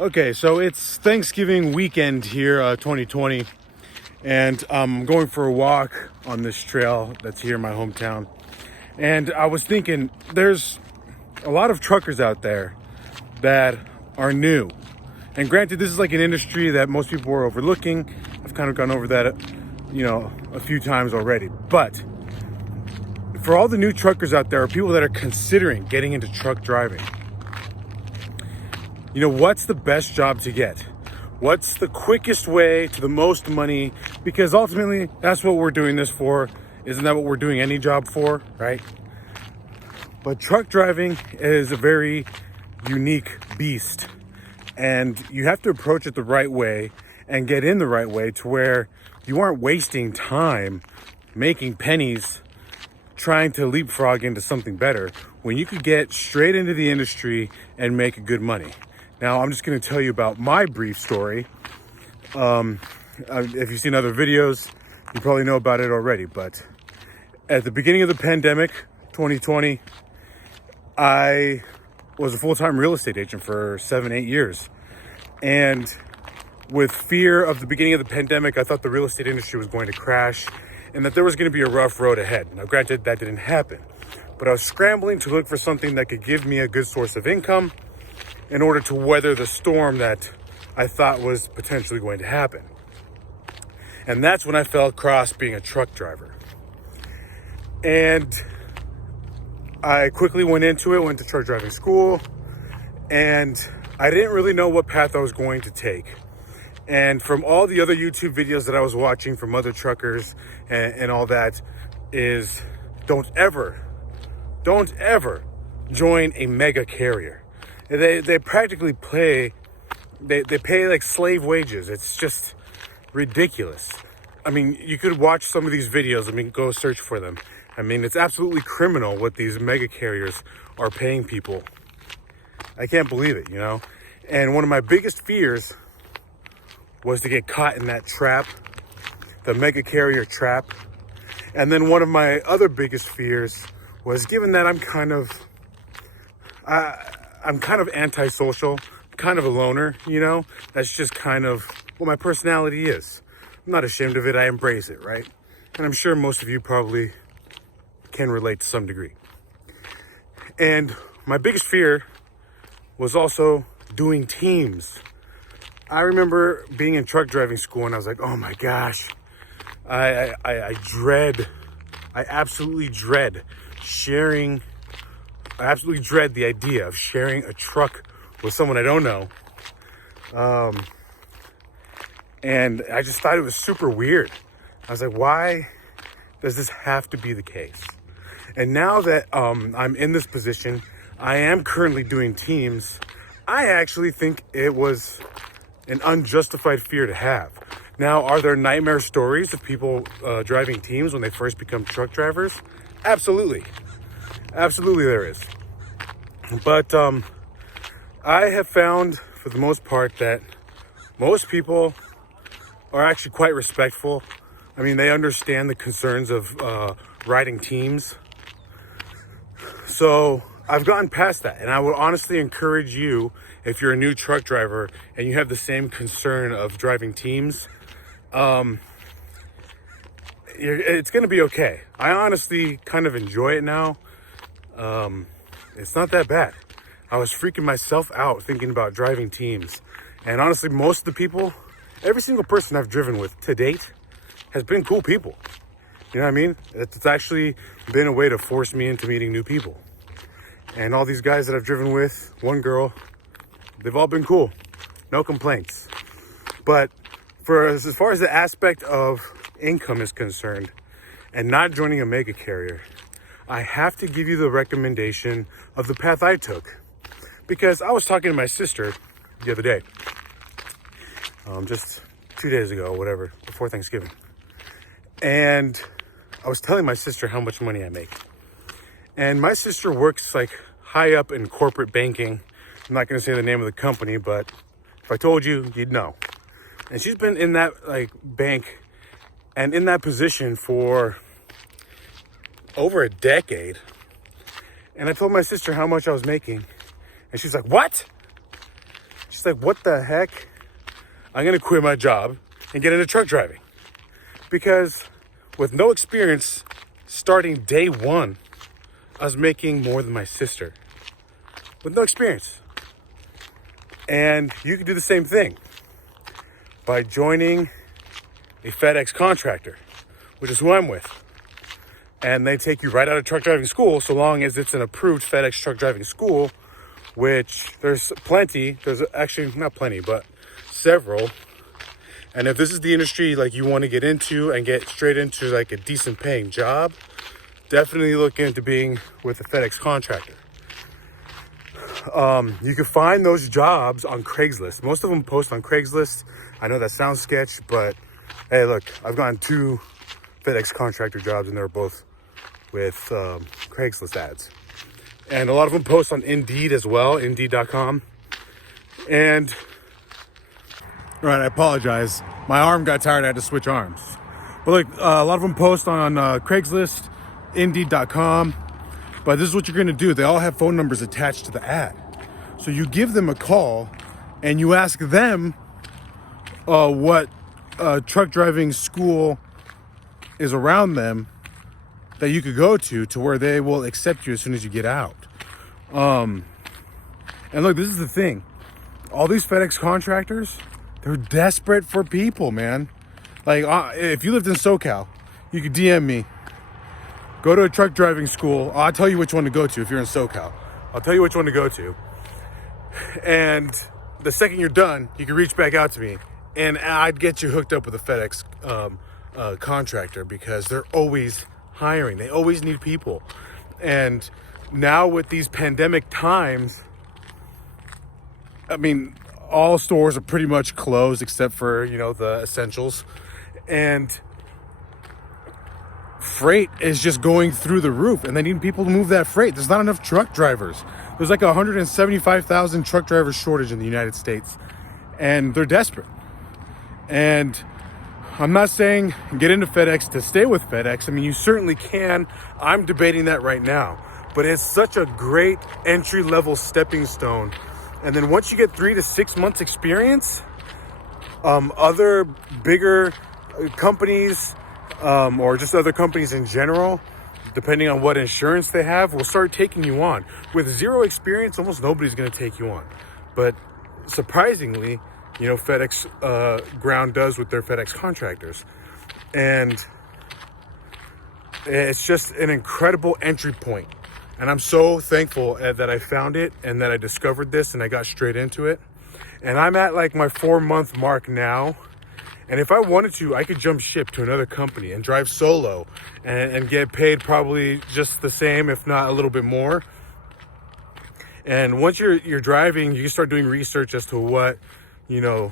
Okay, so it's Thanksgiving weekend here, 2020, and I'm going for a walk on this trail that's here in my hometown. And I was thinking, there's a lot of truckers out there that are new. And granted, this is like an industry that most people are overlooking. I've kind of gone over that, a few times already. But for all the new truckers out there, or people that are considering getting into truck driving, what's the best job to get? What's the quickest way to the most money? Because ultimately, that's what we're doing this for. Isn't that what we're doing any job for, right? But truck driving is a very unique beast. And you have to approach it the right way and get in the right way to where you aren't wasting time making pennies trying to leapfrog into something better when you could get straight into the industry and make good money. Now, I'm just going to tell you about my brief story. If you've seen other videos, you probably know about it already. But at the beginning of the pandemic, 2020, I was a full-time real estate agent for 7-8 years. And with fear of the beginning of the pandemic, I thought the real estate industry was going to crash and that there was going to be a rough road ahead. Now, granted, that didn't happen. But I was scrambling to look for something that could give me a good source of income in order to weather the storm that I thought was potentially going to happen. And that's when I fell across being a truck driver. And I quickly went to truck driving school, and I didn't really know what path I was going to take. And from all the other YouTube videos that I was watching from other truckers and all that is, don't ever join a mega carrier. They practically pay like slave wages. It's just ridiculous. I mean, you could watch some of these videos. Go search for them. It's absolutely criminal what these mega carriers are paying people. I can't believe it, And one of my biggest fears was to get caught in that trap, the mega carrier trap. And then one of my other biggest fears was, given that I'm kind of antisocial, kind of a loner, That's just kind of what my personality is. I'm not ashamed of it. I embrace it, right? And I'm sure most of you probably can relate to some degree. And my biggest fear was also doing teams. I remember being in truck driving school and I was like, oh my gosh, I absolutely dread the idea of sharing a truck with someone I don't know. And I just thought it was super weird. I was like, why does this have to be the case? And now that I'm in this position, I am currently doing teams. I actually think it was an unjustified fear to have. Now, are there nightmare stories of people driving teams when they first become truck drivers? Absolutely. Absolutely there is. But I have found, for the most part, that most people are actually quite respectful. They understand the concerns of riding teams. So I've gotten past that, and I would honestly encourage you, if you're a new truck driver and you have the same concern of driving teams, it's going to be okay. I honestly kind of enjoy it now. It's not that bad. I was freaking myself out thinking about driving teams. And honestly, most of the people, every single person I've driven with to date has been cool people. You know what I mean? It's actually been a way to force me into meeting new people. And all these guys that I've driven with, one girl, they've all been cool. No complaints. But as far as the aspect of income is concerned and not joining a mega carrier, I have to give you the recommendation of the path I took. Because I was talking to my sister the other day, just 2 days ago, whatever, before Thanksgiving. And I was telling my sister how much money I make. And my sister works like high up in corporate banking. I'm not going to say the name of the company, but if I told you, you'd know. And she's been in that bank and in that position for over a decade. And I told my sister how much I was making. And she's like, what? She's like, what the heck? I'm going to quit my job and get into truck driving. Because with no experience, starting day one, I was making more than my sister. With no experience. And you can do the same thing by joining a FedEx contractor, which is who I'm with. And they take you right out of truck driving school, so long as it's an approved FedEx truck driving school, which there's plenty. There's actually not plenty, but several. And if this is the industry like you want to get into and get straight into like a decent paying job, definitely look into being with a FedEx contractor. You can find those jobs on Craigslist. Most of them post on Craigslist. I know that sounds sketch, but hey, look, I've gotten 2 FedEx contractor jobs, and they're both with Craigslist ads. And a lot of them post on Indeed as well, Indeed.com. And, all right, I apologize. My arm got tired. I had to switch arms. But look, a lot of them post on Craigslist, Indeed.com. But this is what you're going to do. They all have phone numbers attached to the ad. So you give them a call and you ask them what truck driving school is around them that you could go to where they will accept you as soon as you get out. And look, this is the thing. All these FedEx contractors, they're desperate for people, man. Like, if you lived in SoCal, you could DM me. Go to a truck driving school. I'll tell you which one to go to if you're in SoCal. I'll tell you which one to go to. And the second you're done, you can reach back out to me. And I'd get you hooked up with a FedEx contractor, because they're always hiring. They always need people. And now with these pandemic times, I mean, all stores are pretty much closed except for, the essentials. And freight is just going through the roof, and they need people to move that freight. There's not enough truck drivers. There's like 175,000 truck driver shortage in the United States, and they're desperate. And I'm not saying get into FedEx to stay with FedEx. I mean, you certainly can. I'm debating that right now. But it's such a great entry-level stepping stone. And then once you get 3 to 6 months experience, other bigger companies, or just other companies in general, depending on what insurance they have, will start taking you on. With zero experience, almost nobody's going to take you on. But surprisingly, FedEx Ground does with their FedEx contractors. And it's just an incredible entry point. And I'm so thankful that I found it and that I discovered this and I got straight into it. And I'm at like my 4-month mark now. And if I wanted to, I could jump ship to another company and drive solo and get paid probably just the same, if not a little bit more. And once you're driving, you can start doing research as to what,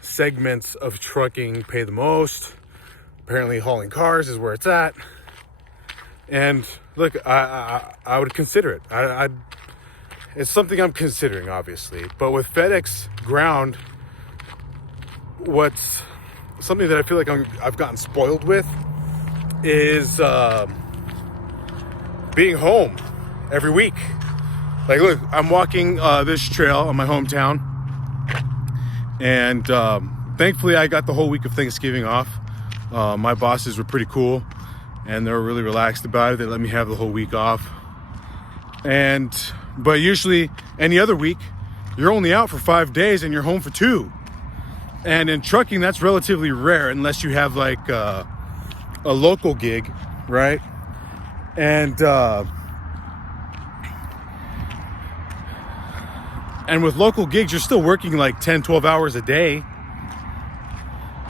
segments of trucking pay the most. Apparently hauling cars is where it's at. And look, I would consider it. It's something I'm considering, obviously. But with FedEx Ground, what's something that I feel like I've gotten spoiled with is being home every week. Like, look, I'm walking this trail in my hometown. And thankfully, I got the whole week of Thanksgiving off. My bosses were pretty cool, and they were really relaxed about it. They let me have the whole week off. But usually, any other week, you're only out for 5 days and you're home for 2. And in trucking, that's relatively rare unless you have like a local gig, right? And with local gigs, you're still working like 10, 12 hours a day.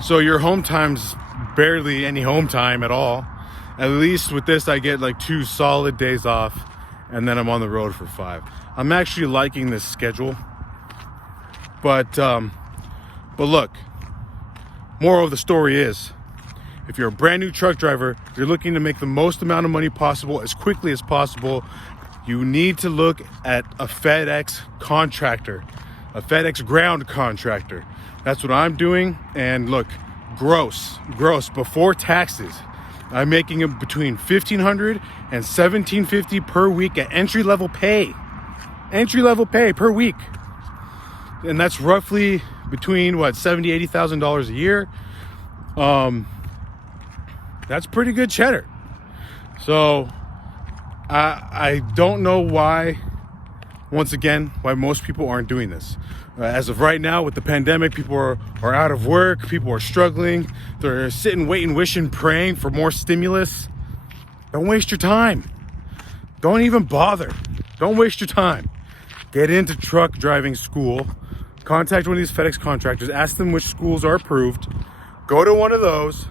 So your home time's barely any home time at all. At least with this, I get like 2 solid days off, and then I'm on the road for 5. I'm actually liking this schedule. But look, moral of the story is, if you're a brand new truck driver, you're looking to make the most amount of money possible as quickly as possible, you need to look at a FedEx contractor, a FedEx Ground contractor. That's what I'm doing. And look, gross before taxes, I'm making it between $1,500 and $1,750 per week at entry level pay per week. and that's roughly between what, $70,000-$80,000 a year. That's pretty good cheddar. So I don't know why, once again, why most people aren't doing this. As of right now, with the pandemic, people are out of work, people are struggling, they're sitting, waiting, wishing, praying for more stimulus. Don't waste your time. Don't even bother. Don't waste your time. Get into truck driving school. Contact one of these FedEx contractors. Ask them which schools are approved. Go to one of those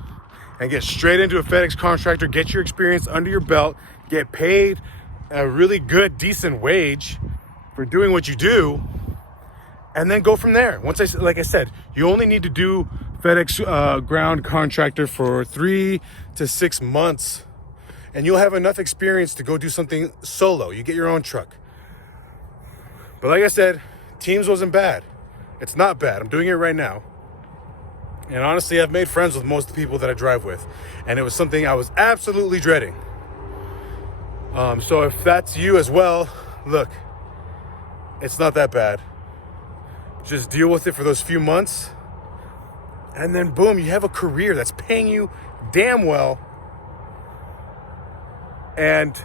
and get straight into a FedEx contractor. Get your experience under your belt. Get paid a really good, decent wage for doing what you do. And then go from there. Like I said, you only need to do FedEx ground contractor for 3 to 6 months. And you'll have enough experience to go do something solo. You get your own truck. But like I said, Teams wasn't bad. It's not bad. I'm doing it right now. And honestly, I've made friends with most of the people that I drive with. And it was something I was absolutely dreading. So if that's you as well, look, it's not that bad. Just deal with it for those few months. And then boom, you have a career that's paying you damn well. And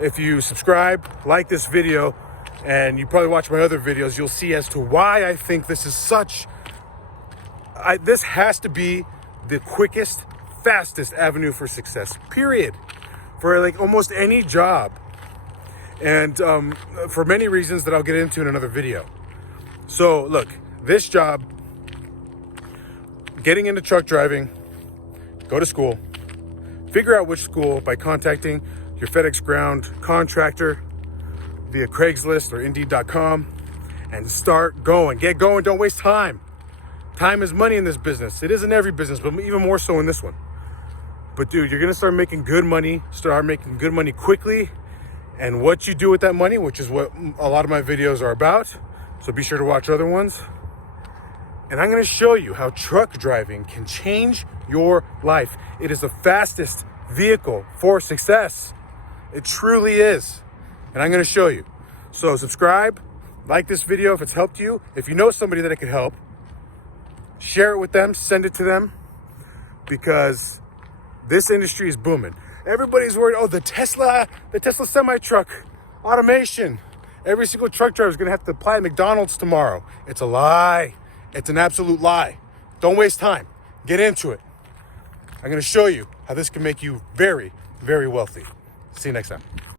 if you subscribe, like this video, and you probably watch my other videos, you'll see as to why I think this is this has to be the quickest, fastest avenue for success, period. For like almost any job. And for many reasons that I'll get into in another video. So look, this job, getting into truck driving, go to school, figure out which school by contacting your FedEx ground contractor via Craigslist or Indeed.com, and start going. Get going, don't waste time. Time is money in this business. It is in every business, but even more so in this one. But dude, you're gonna start making good money quickly. And what you do with that money, which is what a lot of my videos are about, so be sure to watch other ones. And I'm gonna show you how truck driving can change your life. It is the fastest vehicle for success. It truly is. And I'm gonna show you. So subscribe, like this video if it's helped you. If you know somebody that it could help, share it with them, send it to them, because this industry is booming. Everybody's worried, oh, the Tesla semi-truck automation. Every single truck driver is gonna have to apply at McDonald's tomorrow. It's a lie. It's an absolute lie. Don't waste time. Get into it. I'm gonna show you how this can make you very, very wealthy. See you next time.